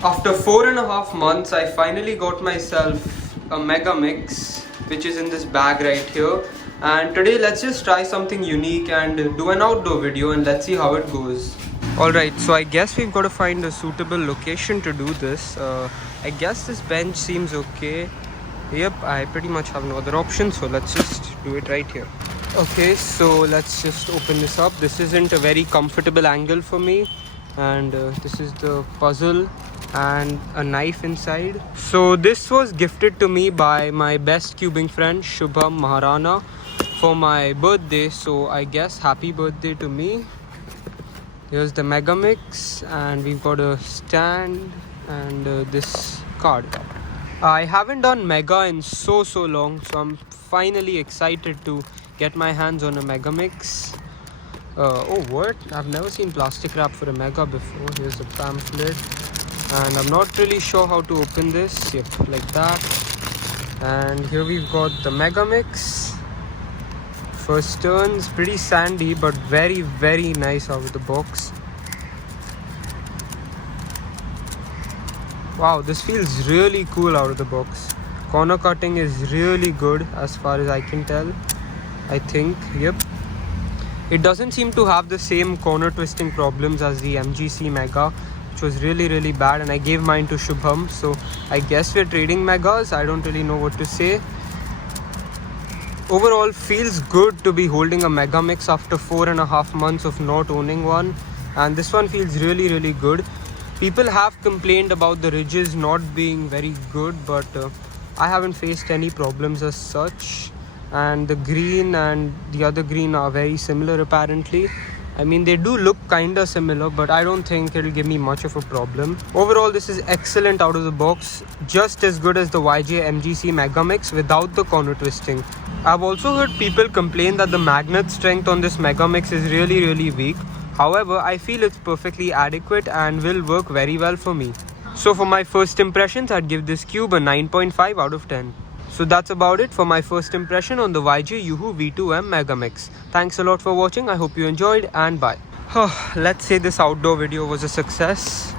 After 4.5 months, I finally got myself a mega mix, which is in this bag right here. And today, let's just try something unique and do an outdoor video, and let's see how it goes. Alright, so I guess we've got to find a suitable location to do this. I guess this bench seems okay. Yep, I pretty much have no other option, so let's just do it right here. Okay, so let's just open this up. This isn't a very comfortable angle for me, and this is the puzzle and a knife inside. So this was gifted to me by my best cubing friend Shubham Maharana for my birthday, so I guess happy birthday to me. Here's the mega mix, and we've got a stand and this card. I haven't done mega in so long, so I'm finally excited to get my hands on a mega mix. Oh, what? I've never seen plastic wrap for a mega before. Here's the pamphlet, and I'm not really sure how to open this. Yep, like that. And here we've got the mega mix. First turns, pretty sandy but very nice out of the box. Wow, this feels really cool out of the box. Corner cutting is really good as far as I can tell. I think, yep. It doesn't seem to have the same corner twisting problems as the MGC Mega, which was really bad, and I gave mine to Shubham, so I guess we're trading Megas. I don't really know what to say. Overall, feels good to be holding a mega mix after 4.5 months of not owning one, and this one feels really good. People have complained about the ridges not being very good, but I haven't faced any problems as such. And the green and the other green are very similar apparently. I mean, they do look kinda similar, but I don't think it'll give me much of a problem. Overall, this is excellent out of the box, just as good as the YJ MGC Mega Mix without the corner twisting. I've also heard people complain that the magnet strength on this Mega Mix is really weak. However, I feel it's perfectly adequate and will work very well for me. So for my first impressions, I'd give this cube a 9.5 out of 10. So that's about it for my first impression on the YJ Yuhu V2M Mega Mix. Thanks a lot for watching. I hope you enjoyed, and bye. Let's say this outdoor video was a success.